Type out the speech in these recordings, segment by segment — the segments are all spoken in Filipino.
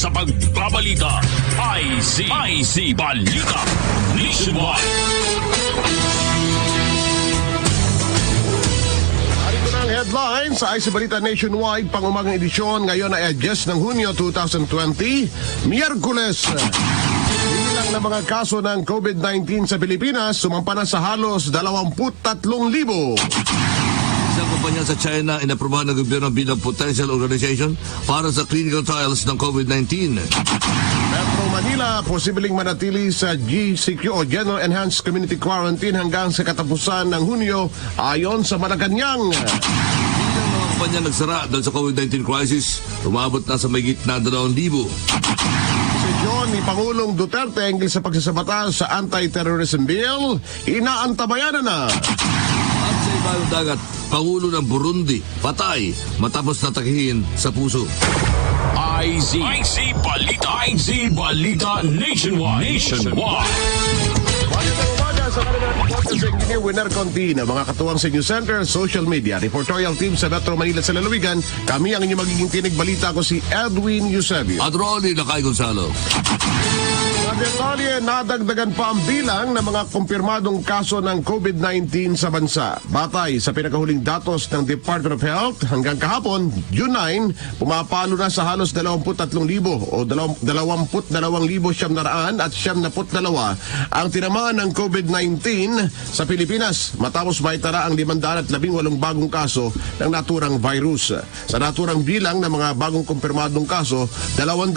Sa pagbabalita, IC Balita Nationwide. Narito na ang headlines sa IC Balita Nationwide pang-umagang edisyon ngayon ay 10 ng Hunyo 2020, Miyerkules. Bilang ng mga kaso ng COVID-19 sa Pilipinas, sumampa na sa halos 23,000. Isang kumpanya sa China inaprubahan ng gobyerno bilang potential organization para sa clinical trials ng COVID-19. Metro Manila, posibleng manatili sa GCQ o General Enhanced Community Quarantine hanggang sa katapusan ng Hunyo ayon sa Malacanang. Bilang mga kumpanya nagsara dahil sa COVID-19 crisis, umabot na sa mahigit na 2,000. Desisyon ni Pangulong Duterte hinggil sa pagsasabata sa Anti-Terrorism Bill, inaantabayan na. At sa ibang dagat, Pangulo ng Burundi, patay matapos natakihin sa puso. IC Balita Nationwide. Magandang umaga sa kanilang reporter sa Engineer Winner Contina, mga katuwang sa News Center, social media, reportorial team sa Metro Manila sa Lalawigan. Kami ang inyong magiging tinig balita ko si Edwin Eusebio. At Ronnie Lakay Gonzalo. Detalye, nadagdagan pa ang bilang ng mga kumpirmadong kaso ng COVID-19 sa bansa. Batay sa pinakahuling datos ng Department of Health, hanggang kahapon, June 9, pumapalo na sa halos 23,000 o 22,900 at 72 ang tinamaan ng COVID-19 sa Pilipinas matapos maitara ang 518 bagong kaso ng naturang virus. Sa naturang bilang ng mga bagong kumpirmadong kaso, 280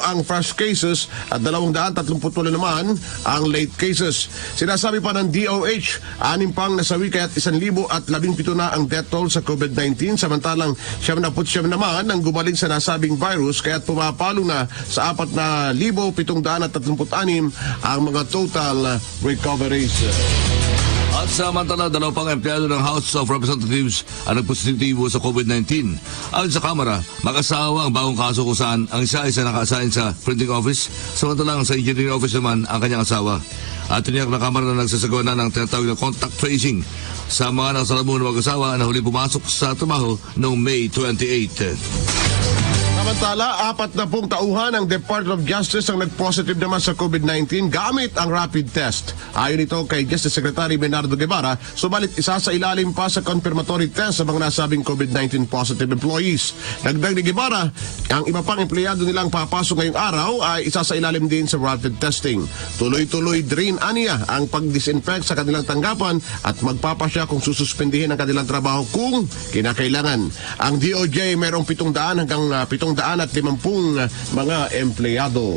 ang fresh cases at 238 naman ang late cases. Sinasabi pa ng DOH, 6 pang nasawi kaya't 1,017 na ang death toll sa COVID-19, samantalang 79 naman ang gumaling sa nasabing virus kaya't pumapalo na sa 4,736 ang mga total recoveries. At samantala, 2 pang empleyado ng House of Representatives ang nagpositibo sa COVID-19. Ayon sa Kamara, mag-asawa ang bagong kaso kung saan ang isa naka-assign sa printing office, samantalang sa engineering office naman ang kanyang asawa. At tiniyak na Kamara na nagsasagawa na ng tinatawag na contact tracing sa mga nakasalamuhan ng mag-asawa na huli pumasok sa trabaho noong May 28. Samantala, 40 tauhan ng Department of Justice ang nag-positive naman sa COVID-19 gamit ang rapid test. Ayon ito kay Justice Secretary Bernardo Guevara, subalit isa sa ilalim pa sa confirmatory test sa mga nasabing COVID-19 positive employees. Dagdag ni Guevara, ang iba pang empleyado nilang papasok ngayong araw ay isa sa ilalim din sa rapid testing. Tuloy-tuloy din aniya ang pag-disinfect sa kanilang tanggapan at magpapasya kung sususpindihin ang kanilang trabaho kung kinakailangan. Ang DOJ mayroong 700 hanggang 750 mga empleyado.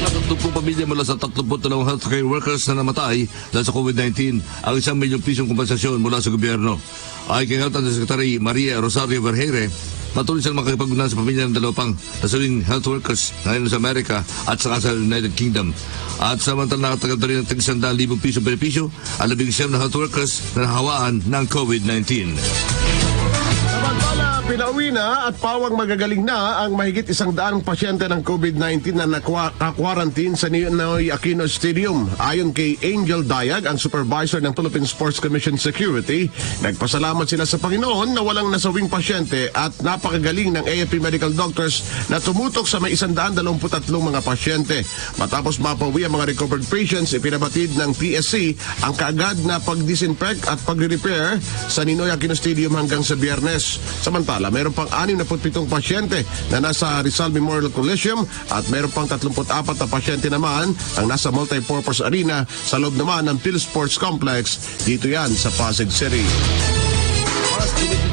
Nakatupong pamilya mula sa 32 healthcare workers na namatay dahil sa COVID-19 ang 1 milyong pisong kompensasyon mula sa gobyerno. Ay kay Health Secretary Maria Rosario Vergeire, patuloy silang makikipag-ugnayan sa pamilya ng 2 pang nasawing health workers ngayon sa Amerika at saka sa United Kingdom. At samantala nakatagal na rin ng 100,000 pisong benepisyo ang 19 na health workers na nahawaan ng COVID-19. Samantala, pinauwi na at pawang magagaling na ang mahigit 100 pasyente ng COVID-19 na nakwa-quarantine sa Ninoy Aquino Stadium. Ayon kay Angel Dayag, ang supervisor ng Philippine Sports Commission Security, nagpasalamat sila sa Panginoon na walang nasawing pasyente at napakagaling ng AFP medical doctors na tumutok sa may 123 mga pasyente. Matapos mapawi ang mga recovered patients, ipinabatid ng PSC ang kaagad na pag-disinfect at pag-repair sa Ninoy Aquino Stadium hanggang sa Biyernes. Samantala, mayroon pang 67 pasyente na nasa Rizal Memorial Coliseum at mayroon pang 34 na pasyente naman ang nasa multipurpose arena sa loob naman ng Phil Sports Complex. Dito yan sa Pasig City.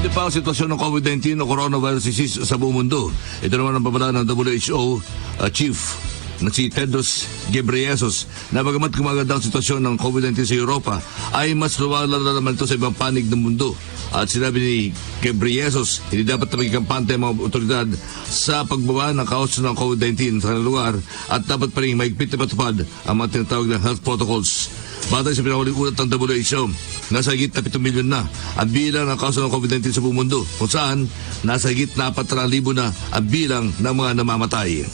Hindi pa ang sitwasyon ng COVID-19 o coronavirus disease sa buong mundo. Ito naman ang babala ng WHO Chief na si Tedros Ghebreyesus na bagamat gumaganda ang sitwasyon ng COVID-19 sa Europa, ay mas lumalala naman ito sa ibang panig ng mundo. At sinabi ni Ghebreyesus, hindi dapat na maging kampante ang mga otoridad sa pagbaba ng kaos ng COVID-19 sa lugar at dapat pa rin mahigpit na patupad ang mga tinatawag na health protocols. Batay sa pinahuling ulat ng WHO, nasa higit na 7 milyon na ang bilang ng kaso ng COVID-19 sa buong mundo, kung saan nasa higit na 4,000 na ang bilang ng mga namamatay.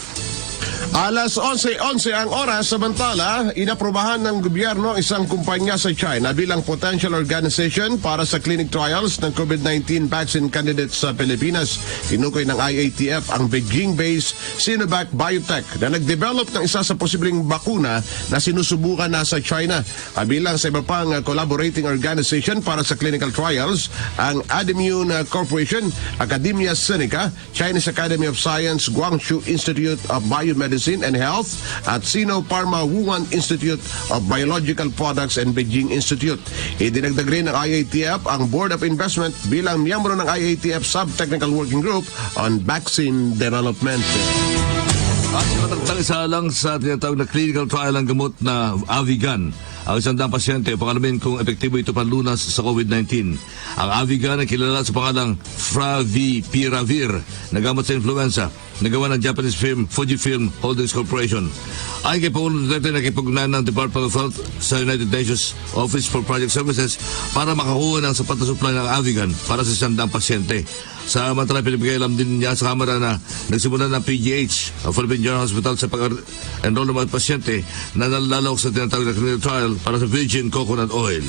Alas 11:11 ang oras. Samantala, inaprobahan ng gobyerno ang isang kumpanya sa China bilang potential organization para sa clinic trials ng COVID-19 vaccine candidates sa Pilipinas. Tinukoy ng IATF ang Beijing-based Sinovac Biotech na nag-develop ng isa sa posibleng bakuna na sinusubukan na sa China. Kabilang sa iba pang collaborating organization para sa clinical trials, ang Adimune Corporation, Academia Sinica, Chinese Academy of Science, Guangzhou Institute of Biomedicine and Health, at Sinopharma Wuhan Institute of Biological Products and Beijing Institute. Idinagdag rin ng IATF ang Board of Investment bilang miyembro ng IATF Sub-Technical Working Group on Vaccine Development. At matagtang isa lang sa tinatawag na clinical trial ng gamot na Avigan. Ang 100 pasyente, pangalamin kung epektibo ito panlunas sa COVID-19. Ang Avigan ay kilala sa pangalang Favipiravir na gamot sa influenza, nagawa ng Japanese firm Fujifilm Holdings Corporation. Ay kay Pangulong Duterte na kipagugnayan ng Department of Health sa United Nations Office for Project Services para makakuha ng sapat na supply ng Avigan para sa 100 pasyente. Sa mantala, pinibigay alam din niya sa Kamara na nagsimula ng PGH, ang Philippine General Hospital, sa pag-enroll ng mga pasyente na nalalawak sa tinatawag na clinical trial para sa virgin coconut oil.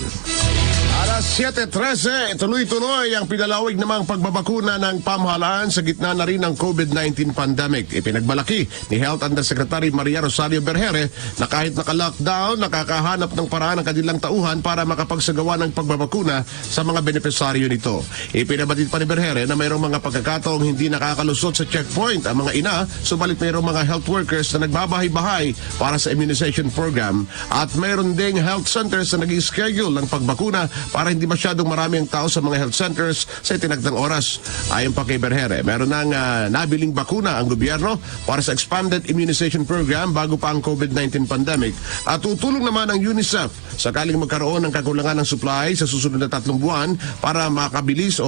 Alas 7:13, tuloy-tuloy ang pinalawig namang pagbabakuna ng pamahalaan sa gitna na rin ng COVID-19 pandemic. Ipinagmalaki ni Health Undersecretary Maria Rosario Berhere na kahit naka-lockdown, nakakahanap ng paraan ng kanilang tauhan para makapagsagawa ng pagbabakuna sa mga benepisaryo nito. Ipinabatid pa ni Berhere na mayroong mga pagkakataong hindi nakakalusot sa checkpoint ang mga ina, subalit mayroong mga health workers na nagbabahay-bahay para sa immunization program at mayroon ding health centers na nag-schedule ng pagbakuna para hindi masyadong marami ang tao sa mga health centers sa itinagdang oras. Ayon pa kay Berhere, meron nang nabiling bakuna ang gobyerno para sa expanded immunization program bago pa ang COVID-19 pandemic at tutulong naman ang UNICEF sakaling magkaroon ng kakulangan ng supply sa susunod na 3 buwan para makabilis o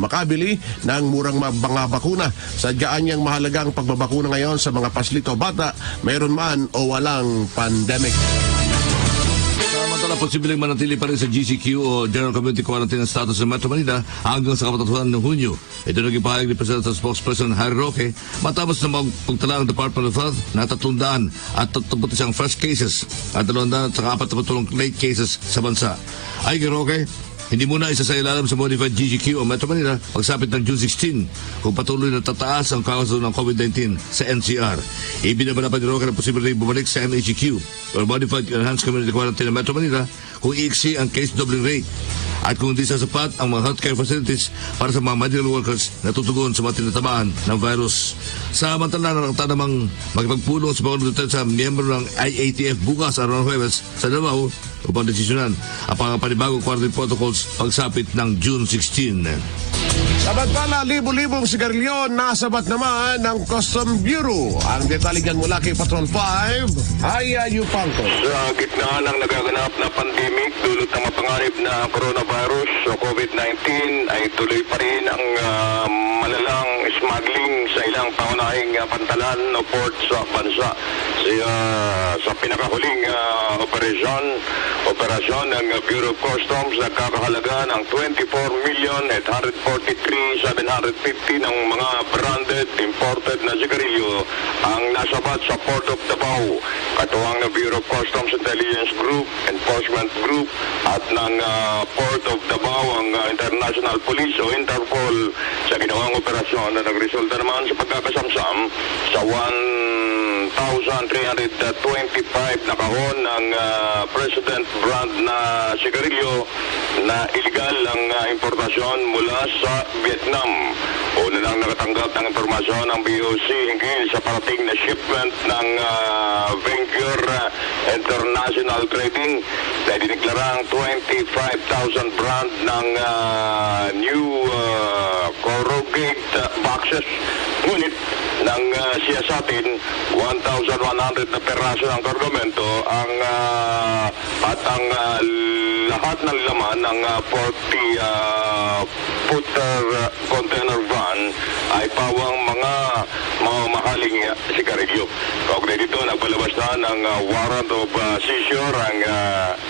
makabili ng murang mga bakuna. Sadyaan niyang mahalagang pagbabakuna ngayon sa mga paslito bata, mayroon man o walang pandemic. Samantala, posibleng manatili pa rin sa GCQ o General Community Quarantine ang status ng Metro Manila hanggang sa kapatatuhan ng Hunyo. Ito naging pahayag ni Presidential Spokesperson Harry Roque matapos na magpagtala ng Department of Health na 300 at 31 fresh cases at 200 at 43 late cases sa bansa. Ay kay Roque, hindi muna isa sa ilalim sa modified GCQ o Metro Manila pagsapit ng June 16 kung patuloy na tataas ang kaso ng COVID-19 sa NCR. Ibinabana pa ni Roque na posible rin bumalik sa MHQ or Modified Enhanced Community Quarantine ng Metro Manila kung iiksi ang case doubling rate at kung hindi sasapat ang mga healthcare facilities para sa mga medical workers na tutugon sa mga tinatamaan ng virus. Samantala, nakakita namang magpagpulong si Pangulong Duterte sa miyembro ng IATF bukas araw ng Huwebes sa Davao upang desisyonan ang panibagong quarantine protocols pagsapit ng June 16. Samantala, libo-libong sigarilyo nasabat naman ng Custom Bureau. Ang detalyan mula kay Patrol 5 ay Yupanco. Sa gitna ng nagaganap na pandemic dulot ng mapanganib na coronavirus o COVID-19 ay tuloy pa rin ang malalang smuggling sa ilang pangunahing pantalan o port sa bansa. Sa pinakahuling operasyon ng Bureau of Customs, nagkakahalaga ng 24,843,750 ng mga branded imported na sigarilyo ang nasabat sa Port of Davao. Katuwang ng Bureau of Customs Intelligence Group, Enforcement Group at ng Port of Davao ang International Police o Interpol sa ginawang operasyon na nagresulta naman sa pagkakasamsam sa 1,325 na kahon ng President brand na sigarilyo na illegal ang importasyon mula sa Vietnam. Una lang nakatanggap ng impormasyon ng BOC hinggil sa parating na shipment ng Venture International Trading na diniklara ang 25,000 brand ng new corrugate boxes. Ngunit nang siyasatin 1,100 na peraso ng kargamento at ang lahat ng laman ng 40-footer container van ay pawang mga mamahaling sigarilyo. Kaugnay dito, nagpalabas na ng warrant of seizure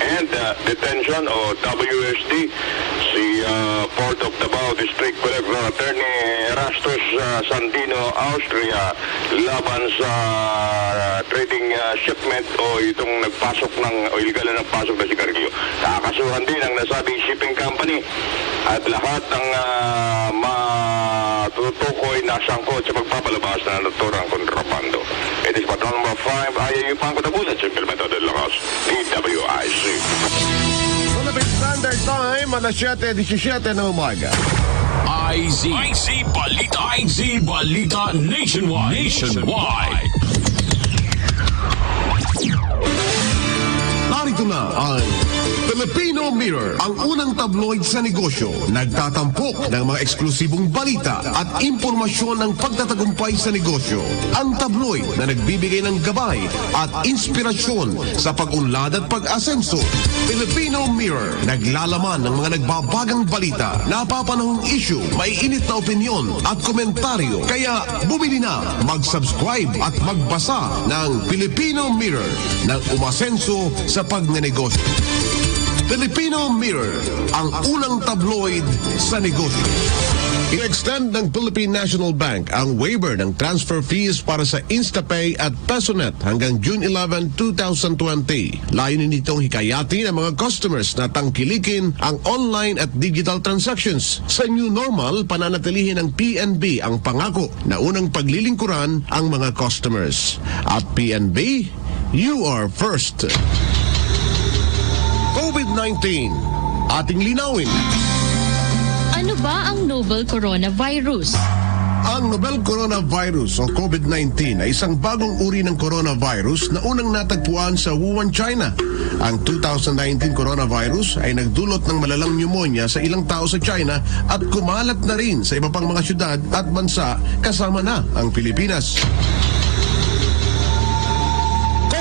and detention o WSD si Port of Davao District Collector Attorney Erastus Sandino, Austria, laban sa trading shipment o itong nagpasok ng o illegal na nagpasok na sigarilyo. Kakasuhan din ang nasabing shipping company at lahat ng matutukoy na sangkot sa pagpapalabas na naturang kontrabando. It is Patrol number 5, IAU Pangko Tabulan, Simplemente del Lakas, DWIC. Philippine Standard Time, alas 7:17 ng umaga. IZ Balita. IZ Balita Nationwide. Narito na ang Filipino Mirror, ang unang tabloid sa negosyo. Nagtatampok ng mga eksklusibong balita at impormasyon ng pagtatagumpay sa negosyo. Ang tabloid na nagbibigay ng gabay at inspirasyon sa pag-unlad at pag-asenso. Filipino Mirror, naglalaman ng mga nagbabagang balita, napapanahong issue, may init na opinyon at komentaryo. Kaya bumili na, mag-subscribe at magbasa ng Filipino Mirror ng umasenso sa pagnenegosyo. Filipino Mirror, ang unang tabloid sa negosyo. I-extend ng Philippine National Bank ang waiver ng transfer fees para sa InstaPay at PesoNet hanggang June 11, 2020. Layunin nitong hikayatin ang mga customers na tangkilikin ang online at digital transactions. Sa new normal, pananatilihin ng PNB ang pangako na unang paglilingkuran ang mga customers. At PNB, you are first. COVID-19, ating linawin. Ano ba ang novel coronavirus? Ang novel coronavirus o COVID-19 ay isang bagong uri ng coronavirus na unang natagpuan sa Wuhan, China. Ang 2019 coronavirus ay nagdulot ng malalang pneumonia sa ilang tao sa China at kumalat na rin sa iba pang mga syudad at bansa kasama na ang Pilipinas.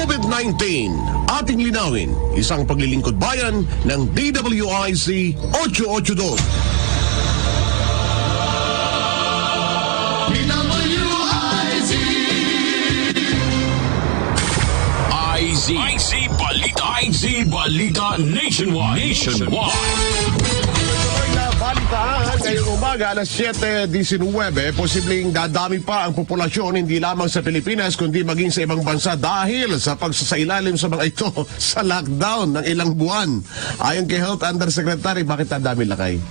COVID-19, ating linawin, isang paglilingkod bayan ng DWIC 882. IZ Balita Nationwide. Balitaan ngayong umaga alas 7:19, posibleng dadami pa ang populasyon hindi lamang sa Pilipinas kundi maging sa ibang bansa dahil sa pagsasailalim sa mga ito sa lockdown ng ilang buwan. Ayon kay Health Undersecretary, bakit dadami lakay?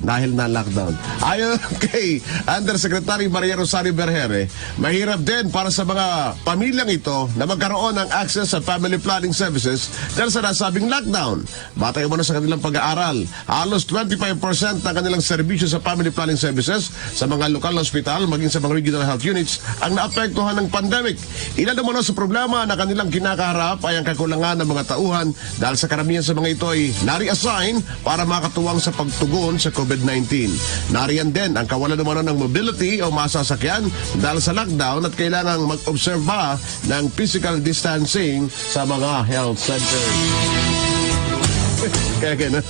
Dahil na lockdown. Ayon kay Undersecretary Maria Rosario Berhere, mahirap din para sa mga pamilyang ito na magkaroon ng access sa family planning services dahil sa nasabing lockdown. Batay mo na sa kanilang pag-aaral, halos 25% ng kanilang serbisyo sa family planning services sa mga lokal na ospital maging sa mga regional health units ang naapektuhan ng pandemic. Ilan naman sa problema na kanilang kinakaharap ay ang kakulangan ng mga tauhan dahil sa karamihan sa mga ito ay nari-assign para makatuwang sa pagtugon sa COVID-19. Nariyan din ang kawalan naman ng mobility o masasakyan dahil sa lockdown at kailangang mag-obserba ng physical distancing sa mga health centers. Kaya ganun.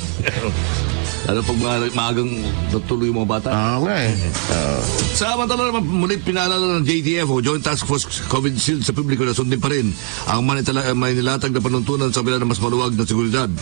Ano pag maagang natuloy yung mga bata? Oo nga eh. Samantala naman muli pinaalala ng JTF o Joint Task Force COVID Shield sa publiko na sundin pa rin ang may nilatag na panuntunan sa kabila ng mas maluwag na seguridad.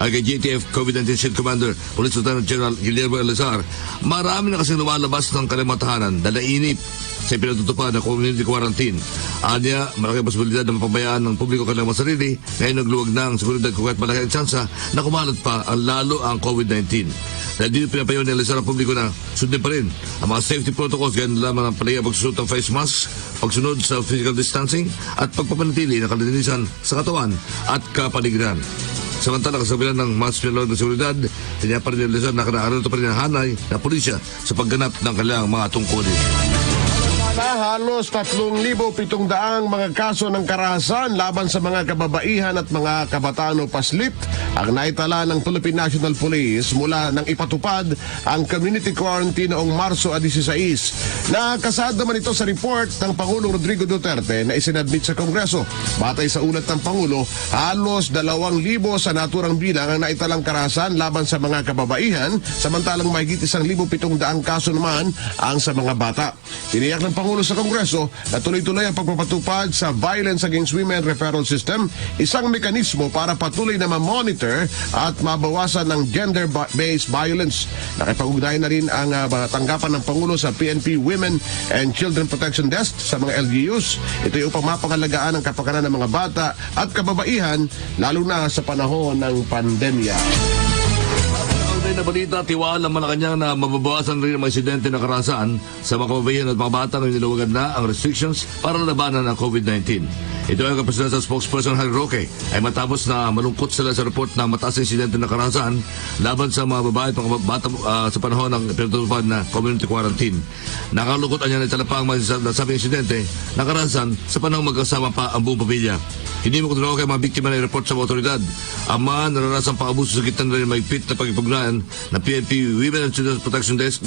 Ay kay JTF COVID-19 Shield Commander Police Lieutenant General Guillermo Elazar, marami na kasing lumalabas ng kalimatahanan dala inip sa pinatutupad ng community quarantine. Anya, malaki posibilidad na mapabayaan ng publiko kanilang masarili ngayon nagluwag na ang seguridad kung kahit malaki ang tsansa na kumalat pa ang lalo ang COVID-19. Dahil dito pinapayaw ni Elazar ang publiko na sundin pa rin ang mga safety protocols ganyan lamang ang palaya pagsusunod ng face mask, pagsunod sa physical distancing at pagpapanatili ng kalinisan sa katawan at kapaligiran. Samantala, kasabihan ng mas pinalawag na seguridad, tinya pa rin ni Elazar na kanaaral pa rin ang hanay na pulisya sa pagganap ng kanilang mga tungkulin. Halos 3,700 mga kaso ng karahasan laban sa mga kababaihan at mga kabataan o paslit ang naitala ng Philippine National Police mula nang ipatupad ang community quarantine noong Marso 16. Nakasad naman ito sa report ng Pangulong Rodrigo Duterte na isinadmit sa Kongreso. Batay sa ulat ng Pangulo, halos 2,000 sa naturang bilang ang naitalang karahasan laban sa mga kababaihan, samantalang mahigit 1,700 kaso naman ang sa mga bata. Tiniyak ng Pangulo sa Kongreso na tuloy-tuloy ang pagpapatupad sa Violence Against Women Referral System, isang mekanismo para patuloy na ma-monitor at mabawasan ng gender-based violence. Nakipag-ugnayan na rin ang tanggapan ng Pangulo sa PNP Women and Children Protection Desk sa mga LGUs. Ito ay upang mapangalagaan ang kapakanan ng mga bata at kababaihan, lalo na sa panahon ng pandemya. Na balita, tiwala Malacanang na mababawasan rin ang mga insidente na karahasan sa mga kababayan at mga bata ngayon niluwagan na ang restrictions para labanan ang COVID-19. Ito ay ang presidential spokesperson Harry Roque ay matapos na malungkot sila sa report na mataas na insidente na karahasan laban sa mga babae at mga bata sa panahon ng pinatutupad na community quarantine. Nakalungkot niya na italapa ang mga nasabing insidente na karahasan sa panahon magkasama pa ang buong pamilya. Hindi mo kung kay mga biktima na i-report sa mga otoridad. Ang mga nararasang pang-abuso sa gitna na rin maigpit na pag-ipugnayan na PNP Women and Children Protection Desk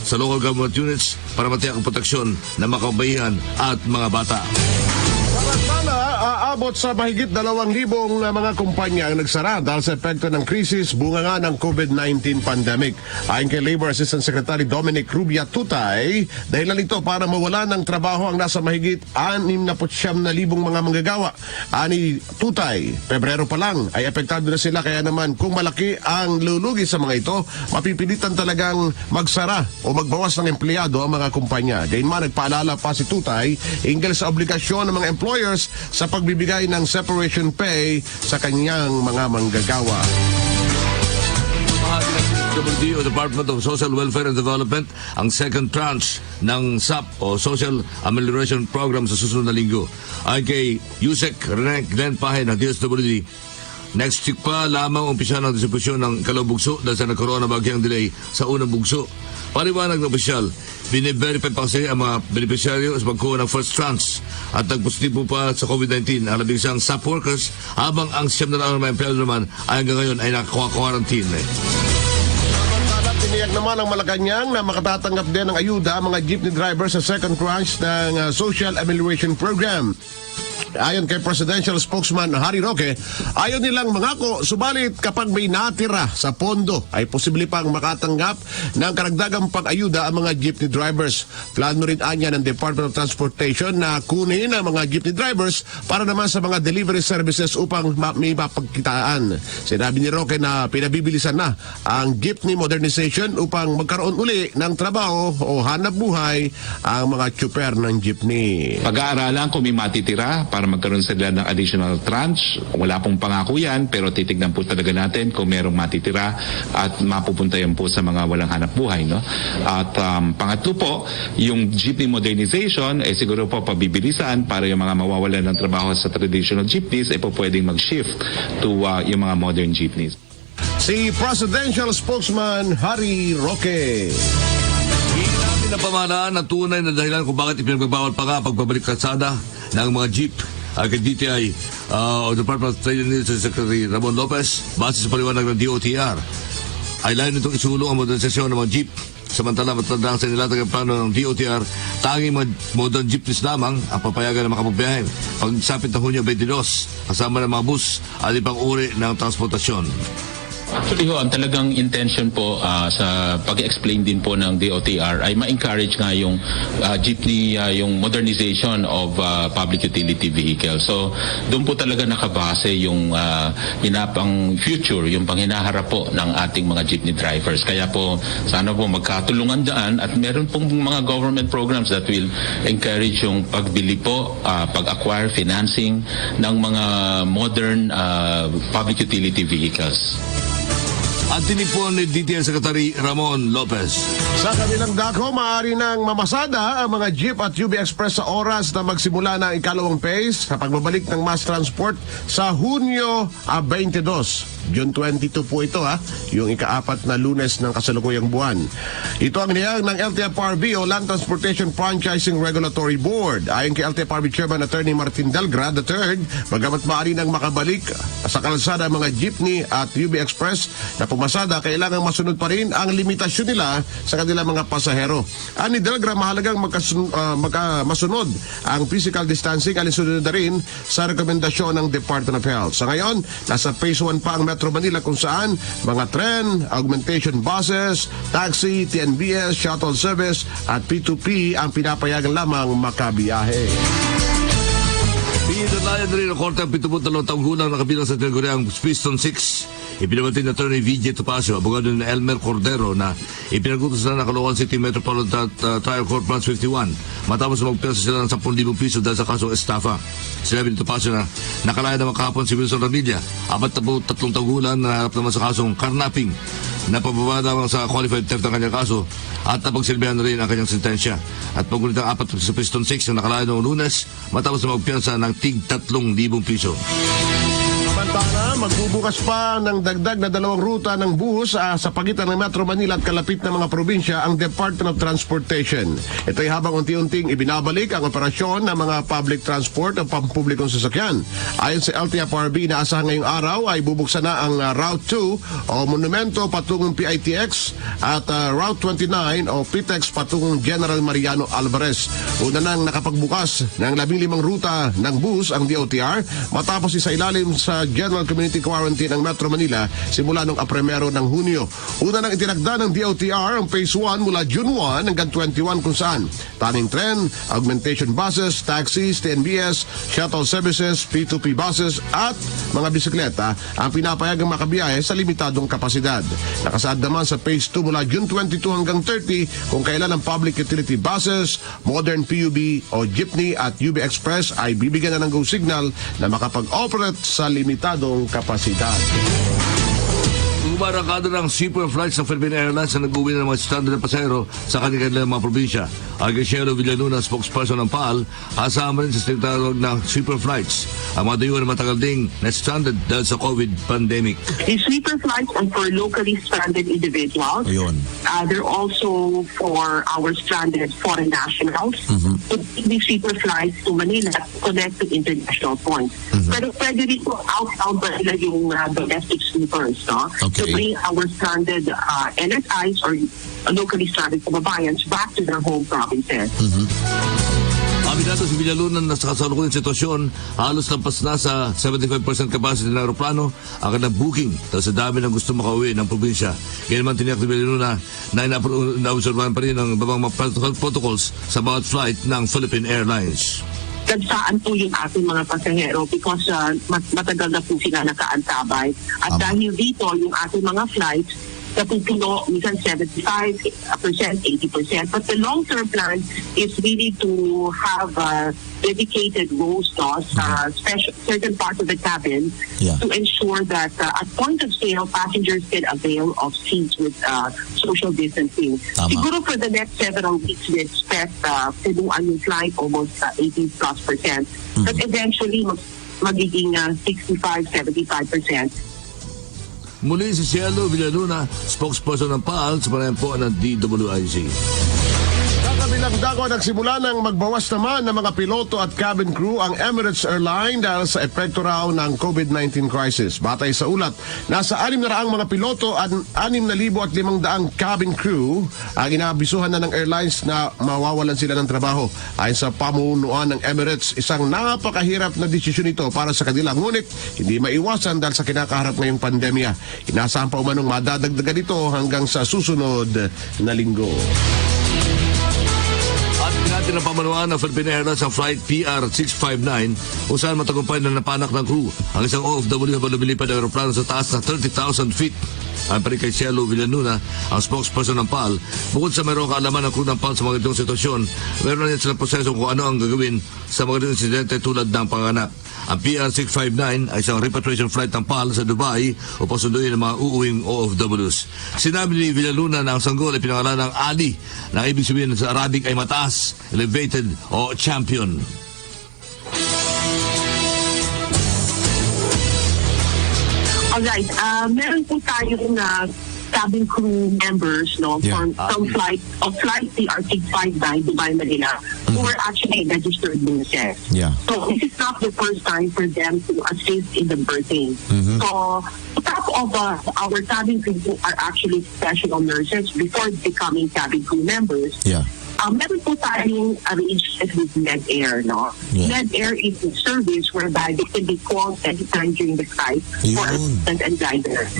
sa local government units para matiyak ang proteksyon ng mga kababaihan at mga bata. Samantala, aabot sa mahigit 2,000 mga kumpanya ang nagsara dahil sa epekto ng krisis bunga nga ng COVID-19 pandemic. Ayon kay Labor Assistant Secretary Dominic Rubia Tutay, dahilan ito para mawala ng trabaho ang nasa mahigit 69,000 mga manggagawa. Ani Tutay, Pebrero pa lang ay apektado na sila, kaya naman kung malaki ang lulugi sa mga ito, mapipilitan talagang magsara o magbawas ng empleyado ang mga kumpanya. Gayunman, nagpaalala pa si Tutay hinggil sa obligasyon ng mga employers sa pagbibigay ng separation pay sa kanyang mga manggagawa. WD o Department of Social Welfare and Development ang second tranche ng SAP o Social Amelioration Program sa susunod na linggo. Ay kay Yusek Rene Glenn Pahe ng DSWD, next week pa lamang umpisa ng distribusyon ng ikalawang bugso dahil sa nagkaroon na bagyang delay sa unang bugso. Paliwanag ng opisyal, bine-verify pa kasi ang mga beneficiaryo sa pagkuha ng first tranche at nagpositibo pa sa COVID-19 ang labing isang SAP workers, habang ang siyam na mga empleyado naman ay hanggang ngayon ay nakakuha-quarantine. Tiniyak naman ang Malacanang na makatatanggap din ng ayuda ang mga jeepney drivers sa second tranche ng Social Amelioration Program. Ayon kay Presidential Spokesman Harry Roque, ayaw nilang mangako, subalit kapag may natira sa pondo ay posible pang makatanggap ng karagdagang pag-ayuda ang mga jeepney drivers. Plano rin anya ng Department of Transportation na kunin ang mga jeepney drivers para naman sa mga delivery services upang may mapagkitaan. Sinabi ni Roque na pinabibilisan na ang jeepney modernization upang magkaroon uli ng trabaho o hanap buhay ang mga tsuper ng jeepney. Pag-aaralan kung may matitira para magkaroon sila ng additional tranche. Wala pong pangako yan, pero titignan po talaga natin kung merong matitira at mapupunta yan po sa mga walang hanap buhay. No? At pangatlo po, yung jeepney modernization, siguro po pabibilisan para yung mga mawawalan ng trabaho sa traditional jeepneys, po pwedeng mag-shift to yung mga modern jeepneys. Si Presidential Spokesman Harry Roque. Na pamahalaan na tunay na dahilan kung bakit ipinagbabawal pa nga pagbabalik kalsada ng mga jeep kay DTI o Department of Trade and Industry Secretary Ramon Lopez, base sa paliwanag ng DOTR. Ay layo nitong isulong ang modernisasyon ng mga jeep. Samantala, matandang sa nilatag ang plano ng DOTR, tanging mga modern jeepneys lamang ang papayagan na makapagbiyahe pagsapit ng Hunyo 22, kasama ng mga bus at ibang uri ng transportasyon. Actually ang talagang intention po sa pag-explain din po ng DOTR ay ma-encourage nga yung jeepney, yung modernization of public utility vehicles. So doon po talaga nakabase yung hinapang future, yung panghinaharap po ng ating mga jeepney drivers. Kaya po sana po magkatulungan daan at meron pong mga government programs that will encourage yung pagbili po, pag-acquire, financing ng mga modern public utility vehicles. At tinipon ni DTI Secretary Ramon Lopez. Sa kabilang dako, maaari nang mamasada ang mga jeep at UB Express sa oras na magsimula ng ikalawang phase sa pagbabalik ng mass transport sa Hunyo 22. June 22 po ito yung ikaapat na Lunes ng kasalukuyang buwan. Ito ang niyang ng LTFRB o Land Transportation Franchising Regulatory Board. Ayon kay LTFRB Chairman Attorney Martin Delgrad III, bagamat maaari nang makabalik sa kalsada ang mga jeepney at UB Express na pumasada, kailangang masunod pa rin ang limitasyon nila sa kanilang mga pasahero. Ani Delgrad, mahalagang masunod ang physical distancing, alinsunod na rin sa rekomendasyon ng Department of Health. Sa ngayon, nasa phase 1 pa ang Metro Metro Manila kung saan mga tren, augmentation buses, taxi, TNBS, shuttle service at P2P ang pinapayagan lamang makabiyahe. Pinatalayan na rin ang Korte ang 72 taong gulang na kabilang sa kategoryang Piston 6. Ipinabatid na Attorney VJ Topacio, abogado ni Elmer Cordero na ipinagutos na ng Caloocan City Metropolitan Trial Court Branch 51 matapos magpiyasa sila ng 10,000 piso dahil sa kasong estafa. Sinabi ni Topacio na nakalaya naman kahapon si Wilson Ramilla, 43 taong gulang na harap naman sa kasong carnapping na pababa naman sa qualified theft ng kanyang kaso at napagsilbihan na rin ang kanyang sentensya. At pagulit ang 4 sa Piston 6 na nakalaya noong Lunes matapos na magpiyansa ng tig 3,000 piso. Samantala, magbubukas pa ng dagdag na 2 ruta ng bus sa pagitan ng Metro Manila at kalapit na mga probinsya ang Department of Transportation. Ito'y habang unti-unting ibinabalik ang operasyon ng mga public transport o pampublikong sasakyan. Ayon sa LTFRB, inaasahan ngayong araw ay bubuksan na ang Route 2 o Monumento patungong PITX at Route 29 o PITEX patungong General Mariano Alvarez. Una nang nakapagbukas ng 15 ruta ng bus ang DOTR matapos isa ilalim sa General Community Quarantine ng Metro Manila simula noong 1 ng Hunyo. Una nang itinagda ng DOTR ang Phase 1 mula June 1 hanggang 21 kung saan tanging tren, augmentation buses, taxis, TNBS, shuttle services, P2P buses at mga bisikleta ang pinapayagang makabiyahe sa limitadong kapasidad. Nakasaad naman sa Phase 2 mula June 22 hanggang 30 kung kailan ang public utility buses, modern PUB o jeepney at UB Express ay bibigyan na ng go signal na makapag-operate sa limitadong kapasidad. Umarakado ng super flights ng Philippine Airlines na nag-uwi ng mga standard na pasahero sa kanilang mga probinsya. Ang Cielo Villaluna, spokesperson ng PAL, asama rin sa tinatawag na super flights. Ang mga dayuhan na matagal ding na-stranded dahil sa COVID pandemic. The sweeper flights are for locally stranded individuals. Ayun. They're also for our stranded foreign nationals. The sweeper flights to Manila connect to international points. Pero pwede rin po outbound ba nila yung domestic sweepers, no? Okay. To bring our stranded NSIs or locally stranded kababayans back to their home provinces. Aminado si Villaluna na sa kasalukuyang sitwasyon, halos lampas na sa 75% capacity ng aeroplano ang kanilang booking dahil sa dami ng gusto makauwi ng probinsya. Kaya naman tiniyak ni Villaluna na inaobserbahan pa rin ang babang health protocols sa bawat flight ng Philippine Airlines. Nagsaan po yung ating mga pasahero because matagal na po sila nakaantabay. At dahil dito, yung ating mga flights, napupuno minsan 75%, 80%. But the long-term plan is really to have dedicated rows sa certain parts of the cabin to ensure that at point of sale, passengers can avail of seats with social distancing. Siguro for the next several weeks, we expect pinuan yung flight almost 80+%. But eventually, magiging 65-75%. Muli si Cielo Villaluna, spokesperson ng PAL sa panayampo ng DWIC. Kakabilang dago nagsimula ng magbawas naman ng mga piloto at cabin crew ang Emirates Airline dahil sa epekto raw ng COVID-19 crisis. Batay sa ulat, nasa 600 mga piloto at 6,500 cabin crew ang inaabisuhan na ng airlines na mawawalan sila ng trabaho. Ayon sa pamunuan ng Emirates, isang napakahirap na desisyon ito para sa kanila. Ngunit hindi maiwasan dahil sa kinakaharap ngayong pandemya. Inasahan pa umanong madadagdagan ito hanggang sa susunod na linggo. Natin ang pamanuan ng Philippine Airlines ang flight PR659 kung saan matagumpay na napanak ng crew ang isang OFW habang lumilipad ng aeroplano sa taas na 30,000 feet. Ang pa rin kay Cielo Villaluna, ang spokesperson ng PAL, bukod sa mayroong kaalaman ng crew ng PAL sa mga itong sitwasyon, meron na rin silang proseso kung ano ang gagawin sa mga insidente tulad ng panganak. Ang PR659 ay isang repatriation flight ng PAL sa Dubai upang sunduin ang mga uuwing OFWs. Sinabi ni Villaluna na ang sanggol ay pinangalan ng Ali, na ibig sabihin sa Arabic ay mataas, elevated o champion. Alright, meron po tayong cabin crew members from flight PR659 Dubai Manila who were actually registered nurses. So this is not the first time for them to assist in the birthing. So top of our cabin crew are actually professional nurses before becoming cabin crew members. Meron po tayong arrangement with NetAir, no? NetAir is a service whereby they can be called anytime during the flight for assistance and guidance.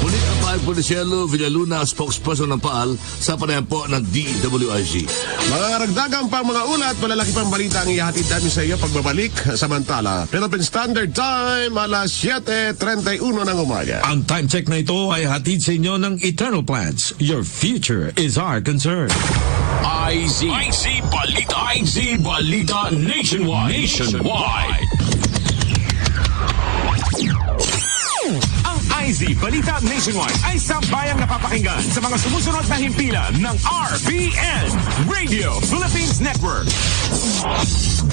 Muli ang pahay po ni Cielo Villaluna, spokesperson ng PAAL sa panayam po ng DWIZ. Mga karagdagang pang mga ulat, malalaki pang balita ang ihahatid namin sa iyo pagbabalik. Samantala, Philippine Standard Time, alas 7:31 ng umaga. Ang time check na ito ay hatid sa inyo ng Eternal Plans. Your future is our concern. IZ Balita. IZ Balita Nationwide. IZ Balita Nationwide ay sambayang napapakinggan sa mga sumusunod na himpilan ng RPN Radio Philippines Network.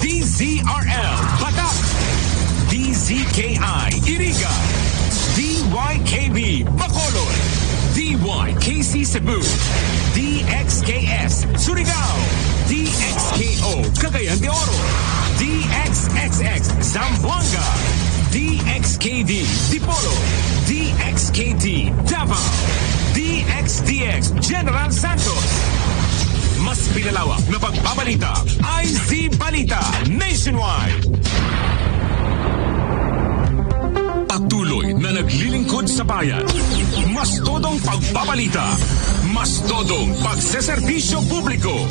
DZRL Batak, DZKI Iriga, DYKB Bacolod, DYKC Cebu, DXKS Surigao, DXKO Cagayan de Oro, DXXX Zamboanga, DXKD Dipolo, DXKD Davao, DXDX General Santos. Mas pinalawak na pagbabalita, IZ Balita Nationwide. Patuloy na naglilingkod sa bayan. Mas todong pagbabalita. Mas todong pagseserbisyo publiko.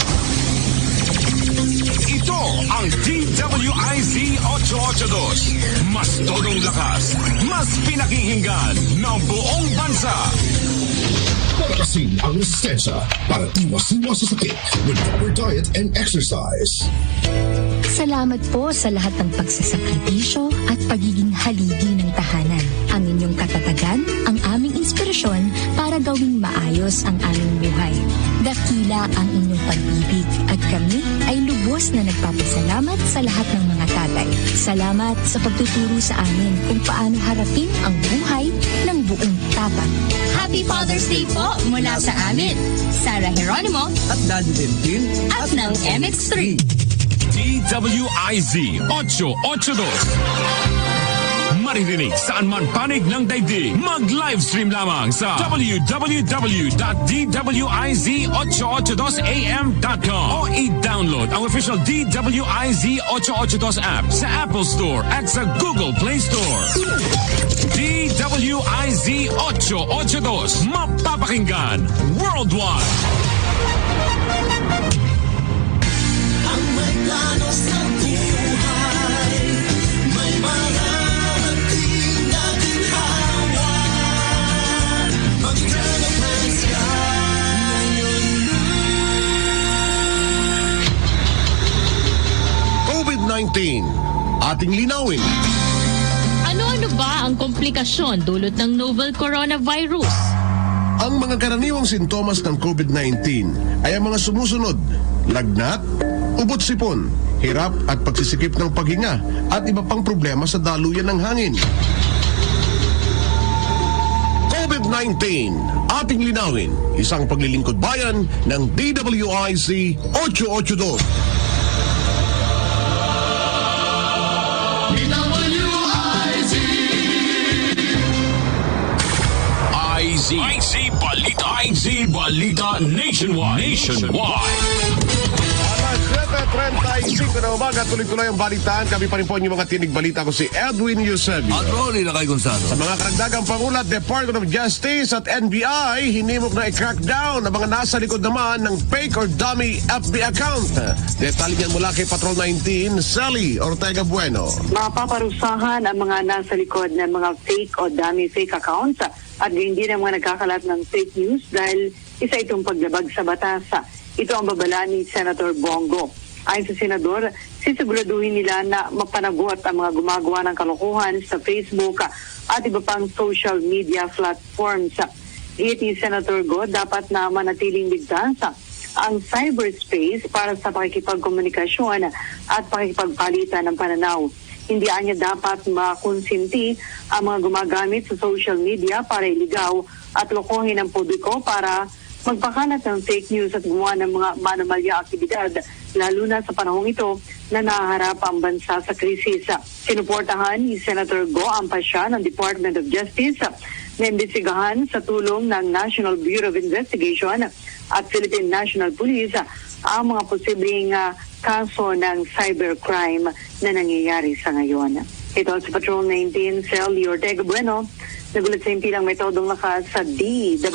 Ito ang DWIZ 882. Mas todong lakas, mas pinakinggan ng buong bansa. Palakasin ang resistensya para iwas-iwas sa sakit with proper diet and exercise. Salamat po sa lahat ng pagsasakripisyo at pagiging haligi ng tahanan. Ang inyong katatagan, ang aming inspirasyon para gawing maayos ang aming buhay. Dakila ang inyong pag-ibig at kami ay lubos na nagpapasalamat sa lahat ng mga tatay. Salamat sa pagtuturo sa amin kung paano harapin ang buhay ng buong tapang. Happy Father's Day po mula sa amin, Sarah Geronimo At Daddy Dentin. at ng MX3. DWIZ 882. Maririnig saan man panig ng daigdig. Mag-livestream lamang sa www.dwiz882am.com o i-download ang official DWIZ 882 app sa Apple Store at sa Google Play Store. DWIZ 882. Mapapakinggan worldwide. Ang may plano sa buhay, may mararating na ginhawa. Mag-eternal plans ka ngayon. COVID-19, ating linawin. Ano-ano ba ang komplikasyon dulot ng novel coronavirus? Ang mga karaniwang sintomas ng COVID-19 ay ang mga sumusunod: lagnat, ubot-sipon, hirap at pagsisikip ng paghinga at iba pang problema sa daluyan ng hangin. COVID-19, ating linawin. Isang paglilingkod bayan ng DWIZ 882. IZ Balita Nationwide. Alas 7:35 na umaga, tuloy-tuloy ang balitaan. Kami pa rin po yung mga tinig balita ko si Edwin Eusebio. At Ronnie Lakay Gonzalo. Sa mga karagdagang pangulat, Department of Justice at NBI hinimok na i-crackdown ang mga nasa likod naman ng fake or dummy FB account. Detalye yan mula kay Patrol 19, Sally Ortega Bueno. Mapaparusahan ang mga nasa likod ng mga fake o dummy fake accounts at hindi na mga nagkakalat ng fake news dahil isa itong paglabag sa batas. Ito ang babala ni Senator Bongo. Ayon sa Senador, sisiguraduhin nila na mapanagot ang mga gumagawa ng kalokohan sa Facebook at iba pang social media platforms. Giit ni Senator Go, dapat na manatiling ligtas ang cyberspace para sa pakikipagkomunikasyon at pakikipagpalitan ng pananaw. Hindi anya dapat makonsinti ang mga gumagamit sa social media para iligaw at lokohin ang publiko para magpakalat ng fake news at gumawa ng mga manomalya aktibidad, lalo na sa panahong ito na nahaharap ang bansa sa krisis. Sinuportahan ni Senator Go ang pasya ng Department of Justice na imbestigahan sa tulong ng National Bureau of Investigation at Philippine National Police ang mga posibleng kaso ng cybercrime na nangyayari sa ngayon. Ito sa Patrol 19, Cell Ortega Bueno, nagulat sa impilang metodong lakas sa DWIZ.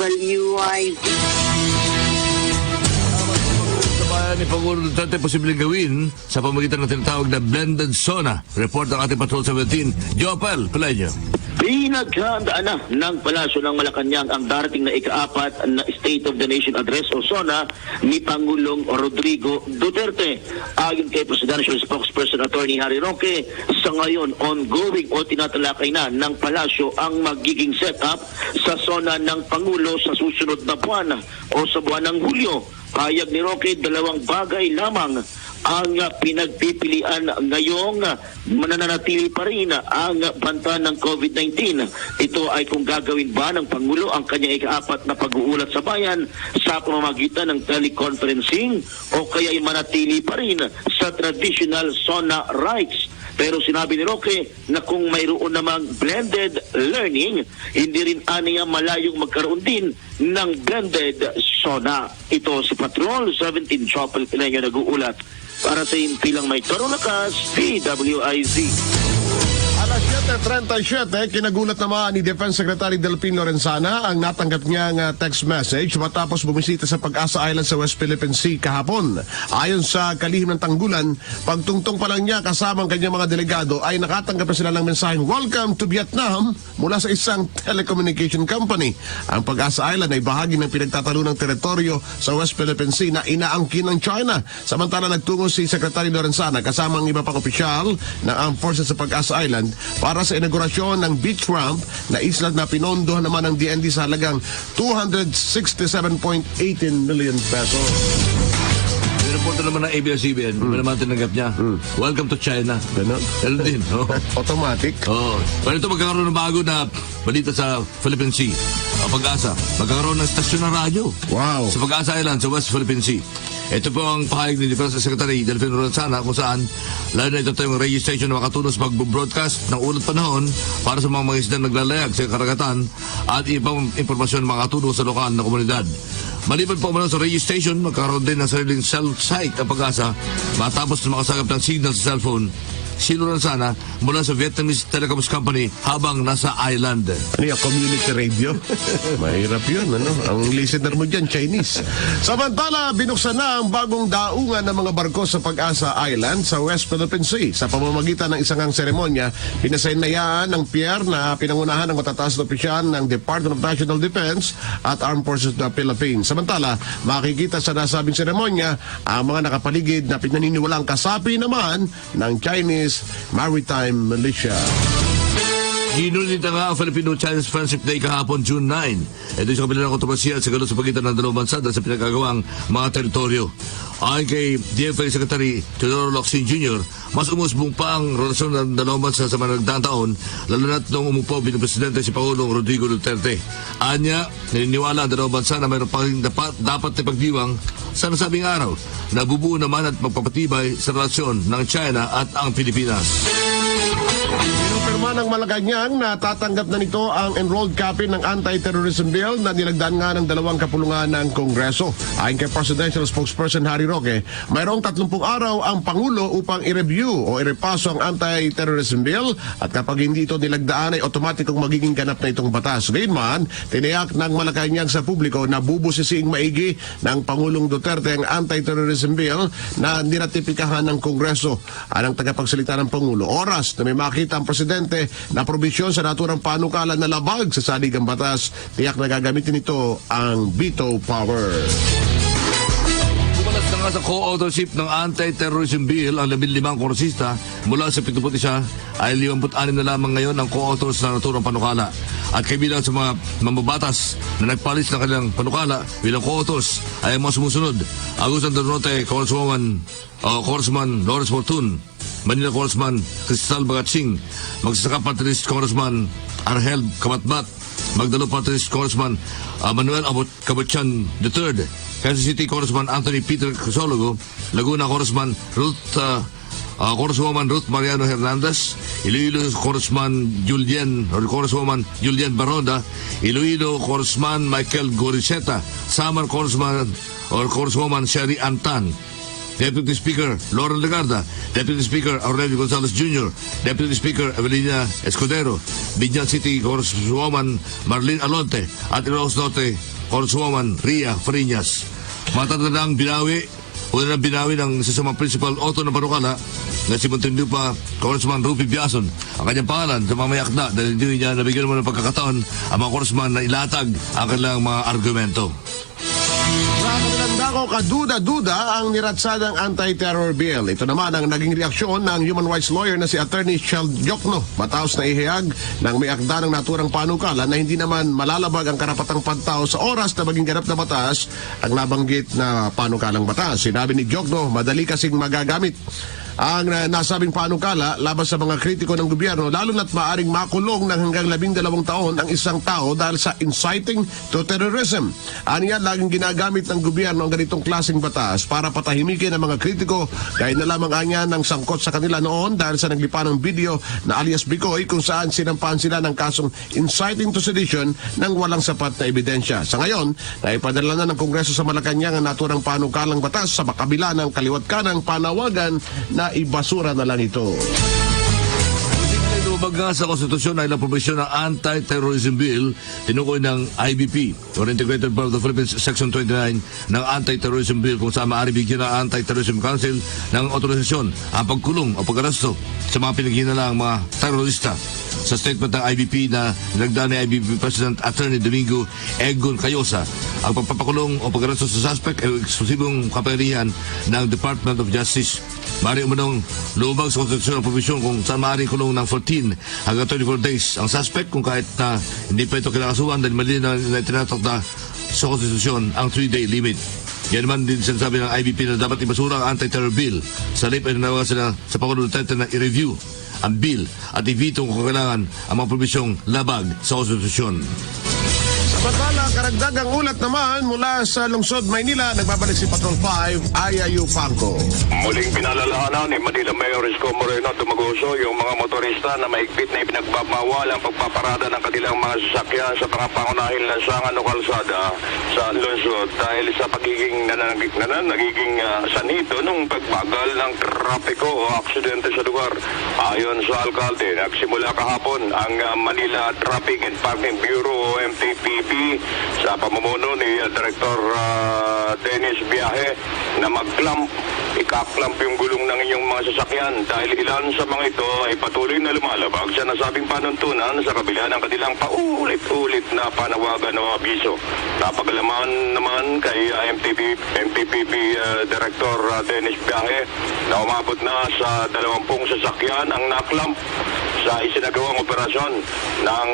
Ni Pangulo Duterte posibleng gawin sa pamagitan ng tinatawag na blended SONA. Report ng ating Patrol 17, Jopel Pelayo. Pinaghandaan na ng Palasyo ng Malacanang ang darating na ika-4 na State of the Nation Address o SONA ni Pangulong Rodrigo Duterte. Ayon kay Presidential Spokesperson Attorney Harry Roque, sa ngayon ongoing o tinatalakay na ng Palasyo ang magiging setup sa SONA ng Pangulo sa susunod na buwan o sa buwan ng Hulyo. Payag ni Roque, dalawang bagay lamang ang pinagpipilian ngayong mananatili pa rin ang banta ng COVID-19. Ito ay kung gagawin ba ng Pangulo ang kanyang ika-4 na pag-uulat sa bayan sa pamamagitan ng teleconferencing o kaya ay manatili pa rin sa traditional SONA rights. Pero sinabi ni Roque na kung mayroon namang blended learning, hindi rin aniya malayong magkaroon din ng blended SONA. Ito si Patrol 17 Chopel Pileño nag-uulat para sa impilang may Toro Lakas, PWIZ. Alas 7:37, kinagulat naman ni Defense Secretary Delphine Lorenzana ang natanggap niyang text message matapos bumisita sa Pag-asa Island sa West Philippine Sea kahapon. Ayon sa kalihim ng tanggulan, pagtungtong pa lang niya kasama ang kanyang mga delegado ay nakatanggap na sila ng mensaheng "Welcome to Vietnam" mula sa isang telecommunication company. Ang Pag-asa Island ay bahagi ng pinagtatalunang teritoryo sa West Philippine Sea na inaangkin ng China. Samantala nagtungo si Secretary Lorenzana kasama ang iba pang opisyal ng Armed Forces sa Pag-asa Island para sa inaugurasyon ng beach ramp na isla na pinondohan naman ng DND sa halagang 267.18 million pesos. Reporter naman ng ABS-CBN, naman tinanggap niya. Welcome to China. Ganun? Ganun din. Oh. Automatic? Oo. Pero ito magkakaroon ng bago na balita sa Philippine Sea. Pag-asa. Magkakaroon ng stasyon ng radyo. Wow. Sa Pag-asa Island, sa West Philippine Sea. Ito po ang pahayag ni Defense Secretary Delphine Lorenzana kung saan lalo na ito tayong radio station na makatunos mag-broadcast ng ulat panahon para sa mga isdang naglalayag sa karagatan at ibang impormasyon makatunos sa lokal na komunidad. Maliban po mula sa radio station, magkaroon din ng sariling cell site ang Pag-asa matapos na makasagap ng signal sa cellphone si Lorenzana mula sa Vietnamese Telecoms Company habang nasa island. Ano yung community radio? Mahirap yun, ano? Ang listener mo dyan, Chinese. Samantala, binuksan na ang bagong daungan ng mga barko sa Pag-asa Island sa West Philippine Sea. Sa pamamagitan ng isang seremonya, pinasaynayaan ng pier na pinangunahan ng matataas na opisyal ng Department of National Defense at Armed Forces of the Philippines. Samantala, makikita sa nasabing seremonya ang mga nakapaligid na pinaniniwalang kasapi naman ng Chinese Maritime Militia. Ginunita nga ang Filipino-Chinese Friendship Day kahapon, June 9. Ito sa kabila ng kontrobersiya sa galo sa pagitan ng dalawang bansa dahil sa pinagagawang mga teritoryo. Ayon kay DFA Secretary Teodoro Locsin Jr., mas umusbong pa ang relasyon ng dalawang bansa sa mga nagdaang taon, lalo na't nung umupo bilang presidente si Pangulong Rodrigo Duterte. Anya, naniniwala ang dalawang bansa na mayroon pang dapat ipagdiwang sa nasabing araw. Nabubuo naman at magpapatibay sa relasyon ng China at ang Pilipinas. Pinupirma ng Malacanang na tatanggap na nito ang enrolled copy ng anti-terrorism bill na nilagdaan nga ng dalawang kapulungan ng Kongreso. Ayon kay Presidential Spokesperson Harry Roque, mayroong 30 araw ang Pangulo upang i-review o irepaso ang anti-terrorism bill at kapag hindi ito nilagdaan ay otomatikong magiging ganap na itong batas. Gayunman, tiniyak ng Malacanang sa publiko na bubusisiing maigi ng Pangulong Duterte ang anti-terrorism bill na niratipikahan ng Kongreso. Anang tagapagsalita ng Pangulo, oras na may makita ang Presidente na probisyon sa naturang panukala na labag sa saligang batas, tiyak na gagamitin ito ang veto power. Bumalas na nga sa co-authorship ng anti-terrorism bill ang 15 kongresista mula sa 71 ay 56 na lamang ngayon ang co-authors na naturang panukala. At kabilang sa mga mambabatas na nagpalis ng kanilang panukala bilang co-authors ay ang mga sumusunod: Agusan del Norte, Congressman Lawrence Fortun, Manila Congressman Cristal Bagatsing, Magsasaka Party List Congressman Argel Kamatbat, Magdalo Party List Congressman Manuel Abot Cabotchan III, Quezon City Congressman Anthony Peter Crisologo, Laguna Congressman Ruth Congresswoman Ruth Mariano Hernandez, Iloilo Congresswoman Julian Baronda, Iloilo Congressman Michael Goriseta, Samar Congresswoman Sherry Antan, Deputy Speaker Lauren Legarda, Deputy Speaker Aurelio Gonzalez Jr., Deputy Speaker Evelina Escudero, Binyan City Congresswoman Marlene Alonte, at Ilocos Norte Congresswoman Ria Fariñas. Matatandang binawi ng isa sa mga principal auto ng Panukala na si Muntinlupa Congressman Rupi Biason ang kanyang pangalan sa mamayakda dahil hindi niya nabigyan mo ng pagkakataon ang mga congressman na ilatag ang kanilang mga argumento. Sa kanilang dako, kaduda-duda ang niratsadang anti-terror bill. Ito naman ang naging reaksyon ng human rights lawyer na si Attorney Shel Jokno matapos na ihayag ng may akda ng naturang panukala na hindi naman malalabag ang karapatang pantao sa oras na maging ganap na batas ang nabanggit na panukalang batas. Sinabi ni Jokno, madali kasing magagamit ang nasabing panukala laban sa mga kritiko ng gobyerno, lalo na't maaring makulong ng hanggang 12 taon ang isang tao dahil sa inciting to terrorism. Aniya, laging ginagamit ng gobyerno ang ganitong klaseng batas para patahimikin ang mga kritiko, gaya na lamang anya ng sangkot sa kanila noon dahil sa naglipa ng video na alias Bicoy kung saan sinampahan sila ng kasong inciting to sedition ng walang sapat na ebidensya. Sa ngayon, naipadala na ng Kongreso sa Malacanang ang naturang panukalang batas sa makabila ng kaliwat kanang panawagan na ibasura na lang ito. Lumabag nga sa konstitusyon ay ilang probisyon ng Anti-Terrorism Bill tinukoy ng IBP or Integrated Part of the Philippines Section 29 ng Anti-Terrorism Bill kung saan maaari bigyan ng Anti-Terrorism Council ng otorisasyon ang pagkulong o pag-arasto sa mga pinaghinalaang mga terorista. Sa statement ng IBP na nilagda ni IBP President Attorney Domingo Egon Cayosa, ang pagpapakulong o pag-arasto sa suspect ay eksklusibong kapangyarihan ng Department of Justice. Maaari umunong lumabag sa konstitusyon ng provisyon kung saan maaari kulong ng 14 hanggang 24 days ang suspect kung kahit na hindi pa ito kinakasuhan dahil mali na tinatakda sa konstitusyon ang 3-day limit. Yan naman din sinasabi ng IBP na dapat ibasura ang anti-terror bill. Sa lip ay nanawagan sila sa Pangulong Duterte na i-review ang bill at i-veto kung kailangan ang mga probisyong labag sa konstitusyon. Samantala, karagdagang ulat naman mula sa lungsod Maynila, nagbabalik si Patrol 5, Ayayu Pangko. Muling pinalalahanan ni Manila Mayor Isko Moreno Dumagoso yung mga motorista na mahigpit na ipinagbabawal ang pagpaparada ng kanilang mga sasakyan sa mga pangunahing lansangan o kalsada sa lungsod dahil sa pagiging nagiging sanito ng pagbagal ng trapiko o aksidente sa lugar. Ayon sa alkalde, nagsimula kahapon ang Manila Traffic and Parking Bureau o MTPB sa pamumuno ni Director Dennis Biahe na ikaklamp yung gulong ng inyong mga sasakyan dahil ilan sa mga ito ay patuloy na lumalabag sa nasabing panuntunan sa kabila ng kanilang paulit-ulit na panawagan o abiso. Napagalaman naman kay MTPB Director Dennis Biahe na umabot na sa 20 sasakyan ang naklamp sa isinagawang operasyon ng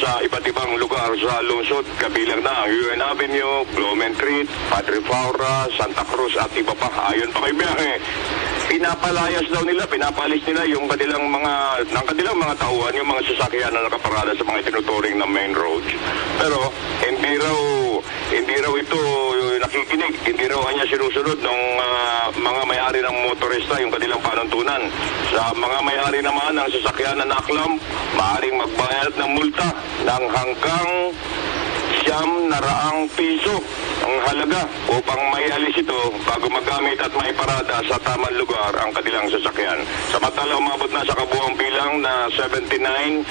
sa iba't ibang lugar sa lungsod, kabilang na UN Avenue, Blumentritt, Padre Faura, Santa Cruz at iba pa. Ayon pa kay Biahe, pinapalayas daw nila, pinapalis nila yung kanilang mga tauhan, yung mga sasakyan na nakaparada sa mga tinuturing na main roads. Pero hindi raw ito nakikinig, hindi raw kanya sinusunod ng mga may-ari ng motorista yung kanilang panuntunan. Sa mga may-ari naman ng sasakyan na naklamp, maaaring magbayad ng multa ng hanggang 900 piso ang halaga upang maialis ito bago magamit at maiparada sa tamang lugar ang kanilang sasakyan. Samantala, umabot na sa kabuang bilang na 79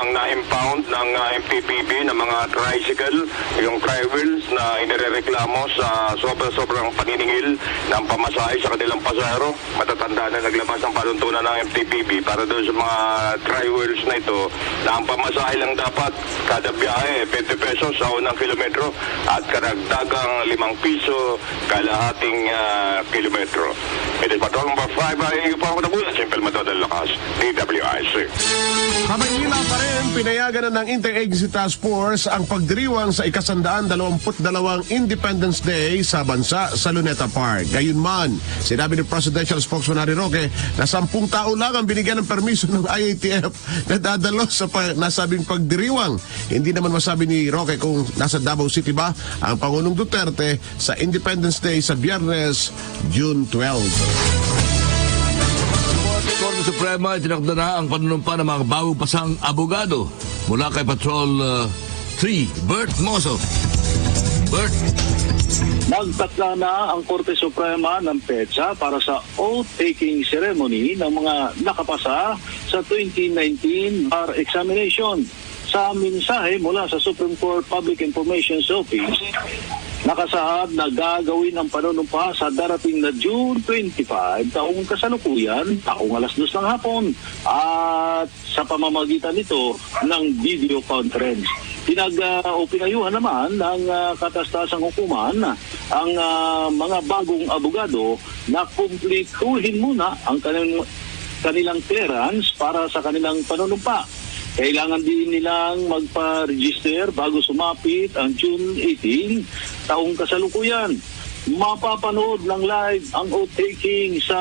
ang na-impound ng MTPB na mga tricycle, yung tri-wheels na inirereklamo sa sobrang paniningil ng pamasahe sa kanilang pasahero. Matatanda na naglabas ang panuntunan ng MTPB para doon sa mga tri-wheels na ito na ang pamasahe lang dapat kada biyahe 20 pesos sa unang kilometro at karagdagang 5 piso kalahating kilometro. It is Patrol number 5 ay upang matabulan, Simple Matod ng Lakas, DWIC. Kamanila pa rin, pinayagan na ng Inter-Agency Task Force ang pagdiriwang sa 122 Independence Day sa bansa sa Luneta Park. Gayunman, sinabi ni Presidential Spokesman Harry Roque na 10 tao lang ang binigyan ng permiso ng IATF na dadalo sa nasabing pagdiriwang. Hindi naman masabi ni Roque kung nasa Davao City ba ang Pangulong Duterte sa Independence Day sa Biyernes, June 12. Suprema ay tinakda na ang panunumpa ng mga bagong pasang abogado mula kay Patrol 3, Bert Mozo. Bert. Nagtakda na ang Korte Suprema ng petsa para sa oath-taking ceremony ng mga nakapasa sa 2019 bar examination. Sa mensahe mula sa Supreme Court Public Information Office, nakasaad na gagawin ang panunumpa sa darating na June 25 taong kasalukuyan, taong alas 2 ng hapon, at sa pamamagitan nito ng video conference. Pinayuhan naman ng katastasang hukuman ang mga bagong abogado na kumplituhin muna ang kanilang clearance para sa kanilang panunumpa. Kailangan din nilang magpa-register bago sumapit ang June 18 taong kasalukuyan. Mapapanood ng live ang oath-taking sa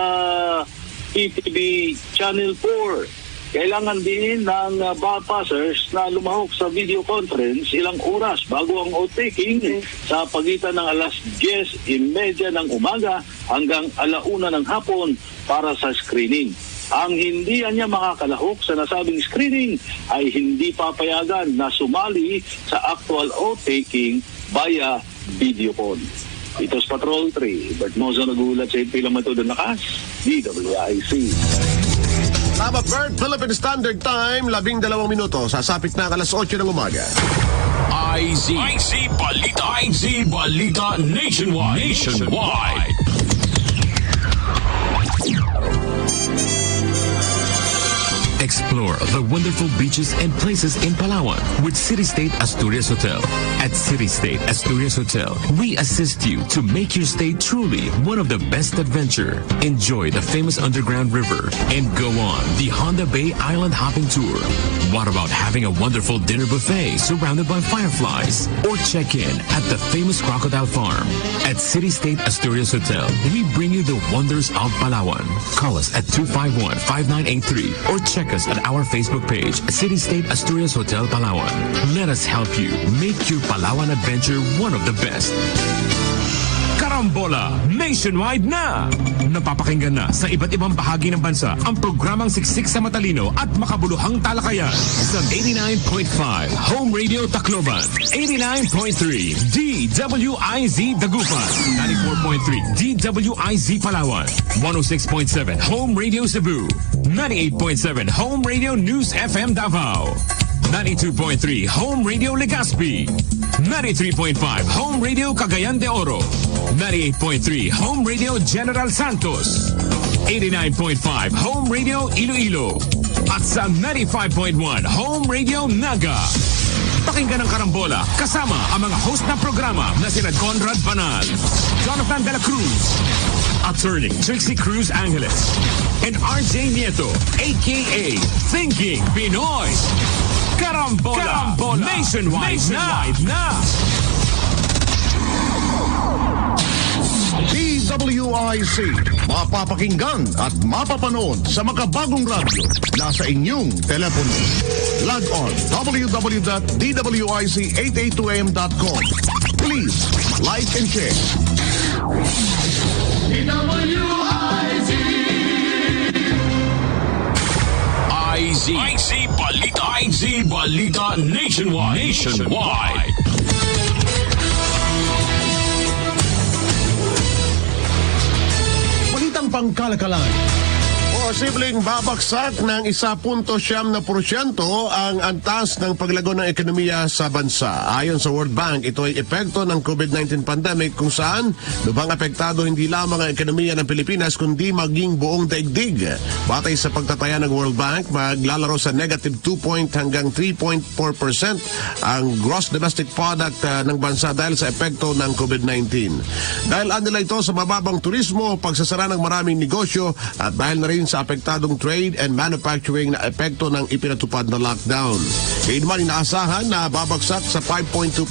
PTV Channel 4. Kailangan din ng bar passers na lumahok sa video conference ilang oras bago ang oath-taking sa pagitan ng alas 10:30 ng umaga hanggang 1:00 ng hapon para sa screening. Ang hindi niya makakalahok sa nasabing screening ay hindi papayagan na sumali sa actual oath-taking via videocon. Ito sa Patrol 3. Bert Mozo nagulat sa Pilang Matudo Nakas, DWIC. Tama, Bert. Philippine Standard Time, 12 minuto. Sasapit na alas 8 ng umaga. IZ Balita Nationwide. Explore the wonderful beaches and places in Palawan with City State Asturias Hotel. At City State Asturias Hotel, we assist you to make your stay truly one of the best adventure. Enjoy the famous underground river and go on the Honda Bay Island hopping tour. What about having a wonderful dinner buffet surrounded by fireflies? Or check in at the famous Crocodile Farm. At City State Asturias Hotel, we bring you the wonders of Palawan. Call us at 251-5983 or check us at our Facebook page, City State Asturias Hotel Palawan. Let us help you make your Palawan adventure one of the best. Karambola nationwide na! Napapakinggan na sa iba't ibang bahagi ng bansa ang programang siksik sa matalino at makabuluhang talakayan sa 89.5 Home Radio Tacloban, 89.3 DWIZ Dagupan, 94.3 DWIZ Palawan, 106.7 Home Radio Cebu, 98.7 Home Radio News FM Davao, 92.3 Home Radio Legazpi, 93.5 Home Radio Cagayan de Oro, 98.3 Home Radio General Santos, 89.5 Home Radio Iloilo, at sa 95.1 Home Radio Naga. Pakinggan ang Karambola kasama ang mga host ng programa na sina Conrad Banal, Jonathan De La Cruz, Attorney Trixie Cruz Angeles, and RJ Nieto, aka Thinking Pinoy. Karambola nationwide na! DWIC, mapapakinggan at mapapanood sa makabagong radyo nasa inyong telepono. Log on www.dwic882am.com. Please like and share. IZ Balita Nationwide. Balitang pangkalakalan. Posibleng babaksak ng 1.7% ang antas ng paglago ng ekonomiya sa bansa. Ayon sa World Bank, ito ay epekto ng COVID-19 pandemic kung saan lubhang apektado hindi lamang ang ekonomiya ng Pilipinas kundi maging buong daigdig. Batay sa pagtataya ng World Bank, maglalaro sa negative 2 hanggang 3.4% ang gross domestic product ng bansa dahil sa epekto ng COVID-19. Dahil nila ito sa mababang turismo, pagsasara ng maraming negosyo at dahil na rin sa apektadong trade and manufacturing na epekto ng ipinatupad na lockdown. Kaya naman inaasahan na babagsak sa 5.2%